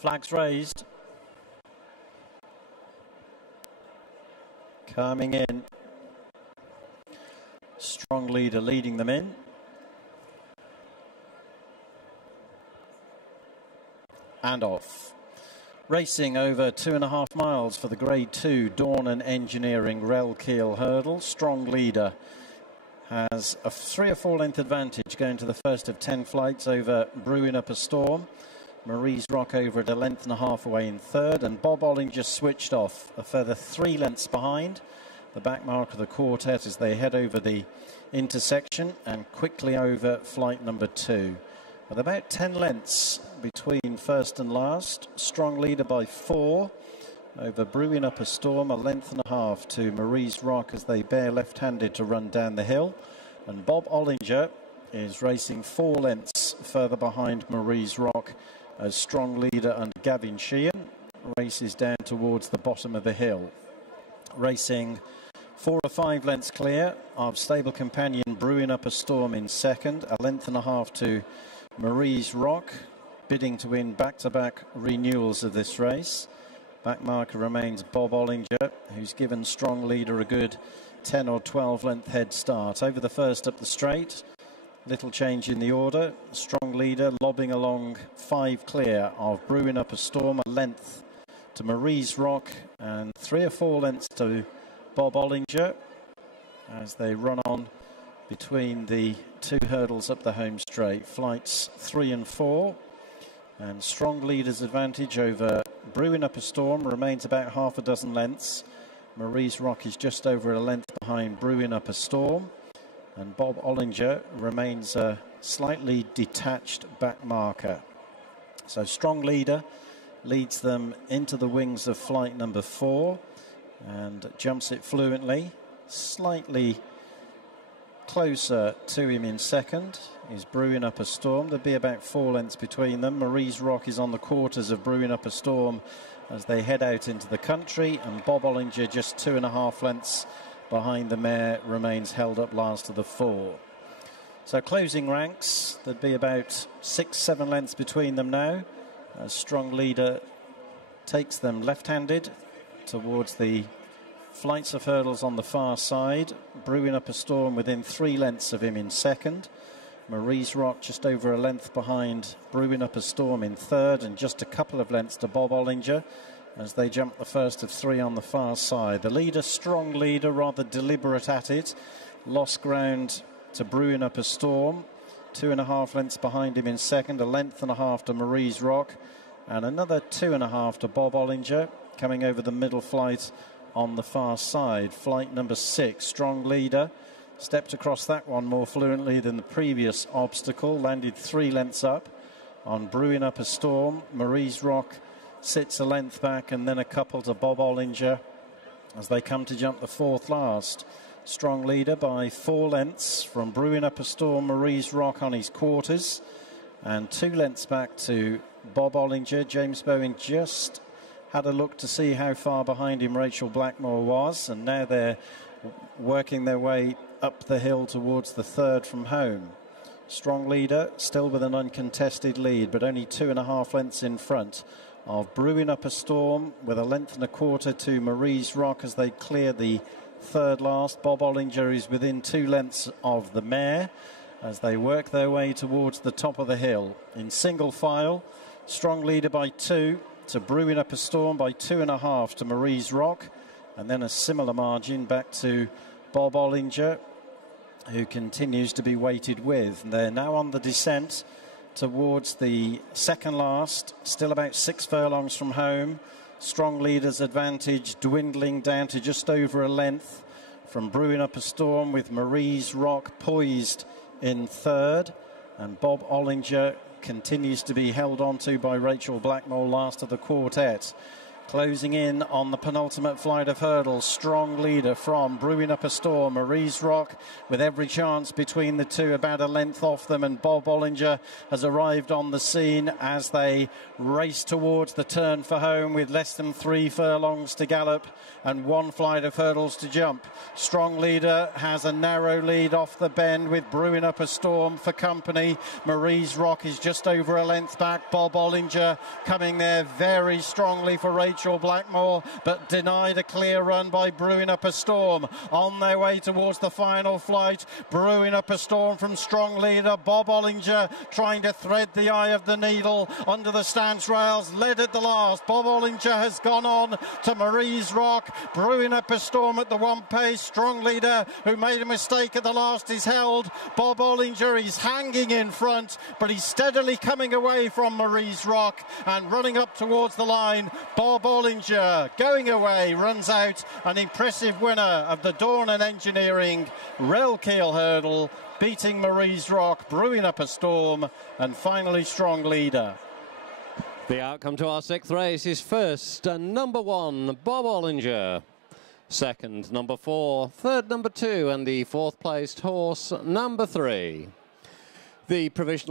Flags raised. Coming in. Strong leader leading them in. And off. Racing over 2.5 miles for the Grade 2 Dornan Engineering Relkeel hurdle. Strong leader has a 3 or 4 length advantage going to the first of 10 flights over Brewing Up a Storm. Marie's Rock over at 1.5 lengths away in third, and Bob Olling just switched off a further 3 lengths behind the back mark of the quartet as they head over the intersection and quickly over flight number 2. With about 10 lengths between first and last, strong leader by 4 over Brewing Up a Storm, 1.5 lengths to Marie's Rock as they bear left-handed to run down the hill, and Bob Ollinger is racing 4 lengths further behind Marie's Rock as strong leader under Gavin Sheehan races down towards the bottom of the hill. Racing 4 or 5 lengths clear of stable companion Brewing Up a Storm in second, 1.5 lengths to Marie's Rock, bidding to win back-to-back renewals of this race. Back marker remains Bob Ollinger, who's given strong leader a good 10 or 12 length head start. Over the first up the straight, little change in the order. Strong leader lobbing along 5 clear of Brewing Up a Storm, 1 length to Marie's Rock, and 3 or 4 lengths to Bob Ollinger as they run on between the 2 hurdles up the home straight. Flights 3 and 4, and strong leader's advantage over Brewing Up a Storm remains about 6 lengths. Marie's Rock is just over 1 length behind Brewing Up a Storm, and Bob Ollinger remains a slightly detached back marker. So strong leader leads them into the wings of flight number 4 and jumps it fluently. Slightly closer to him in second is Brewing Up a Storm. There'll be about 4 lengths between them. Marie's Rock is on the quarters of Brewing Up a Storm as they head out into the country, and Bob Ollinger just 2.5 lengths behind the mare remains held up last of the 4. So closing ranks, there'd be about 6-7 lengths between them now. A strong leader takes them left-handed towards the flights of hurdles on the far side. Brewing Up a Storm within 3 lengths of him in second. Marie's Rock just over 1 length behind Brewing Up a Storm in third, and just a couple of lengths to Bob Ollinger as they jump the first of 3 on the far side. The leader, strong leader, rather deliberate at it. Lost ground to Brewing Up a Storm. 2.5 lengths behind him in second, 1.5 lengths to Marie's Rock, and another 2.5 to Bob Ollinger coming over the middle flight on the far side. Flight number 6, strong leader, stepped across that one more fluently than the previous obstacle, landed 3 lengths up on Brewing Up a Storm. Marie's Rock sits a length back, and then a couple to Bob Ollinger as they come to jump the 4th last. Strong leader by 4 lengths from Brewing Up a Storm, Marie's Rock on his quarters, and 2 lengths back to Bob Ollinger. James Bowen just had a look to see how far behind him Rachel Blackmore was, and now they're working their way up the hill towards the 3rd from home. Strong leader still with an uncontested lead, but only 2.5 lengths in front of Brewing Up a Storm, with 1.25 lengths to Marie's Rock as they clear the 3rd last. Bob Ollinger is within 2 lengths of the mare as they work their way towards the top of the hill. In single file, strong leader by 2 to Brewing Up a Storm, by 2.5 to Marie's Rock, and then a similar margin back to Bob Ollinger, who continues to be weighted with. And they're now on the descent towards the 2nd last, still about 6 furlongs from home. Strong leader's advantage dwindling down to just over 1 length from Brewing Up a Storm, with Marie's Rock poised in 3rd, and Bob Ollinger continues to be held on to by Rachel Blackmore last of the quartet. Closing in on the penultimate flight of hurdles. Strong leader from Brewing Up a Storm. Marie's Rock with every chance between the two, about a length off them, and Bob Ollinger has arrived on the scene as they race towards the turn for home with less than 3 furlongs to gallop and 1 flight of hurdles to jump. Strong leader has a narrow lead off the bend with Brewing Up a Storm for company. Marie's Rock is just over a length back. Bob Ollinger coming there very strongly for Rachel Blackmore, but denied a clear run by Brewing Up a Storm. On their way towards the final flight, Brewing Up a Storm from strong leader Bob Ollinger trying to thread the eye of the needle under the stance rails, led at the last. Bob Ollinger has gone on to Marie's Rock. Brewing Up a Storm at the 1 pace. Strong leader, who made a mistake at the last, is held. Bob Ollinger is hanging in front, but he's steadily coming away from Marie's Rock and running up towards the line. Bob Ollinger going away, runs out an impressive winner of the Dornan Engineering Relkeel hurdle, beating Marie's Rock, Brewing Up a Storm, and finally Strong Leader. The outcome to our 6th race is first, number 1, Bob Ollinger. Second, number 4. Third, number 2. And the 4th placed horse, number 3. The provisional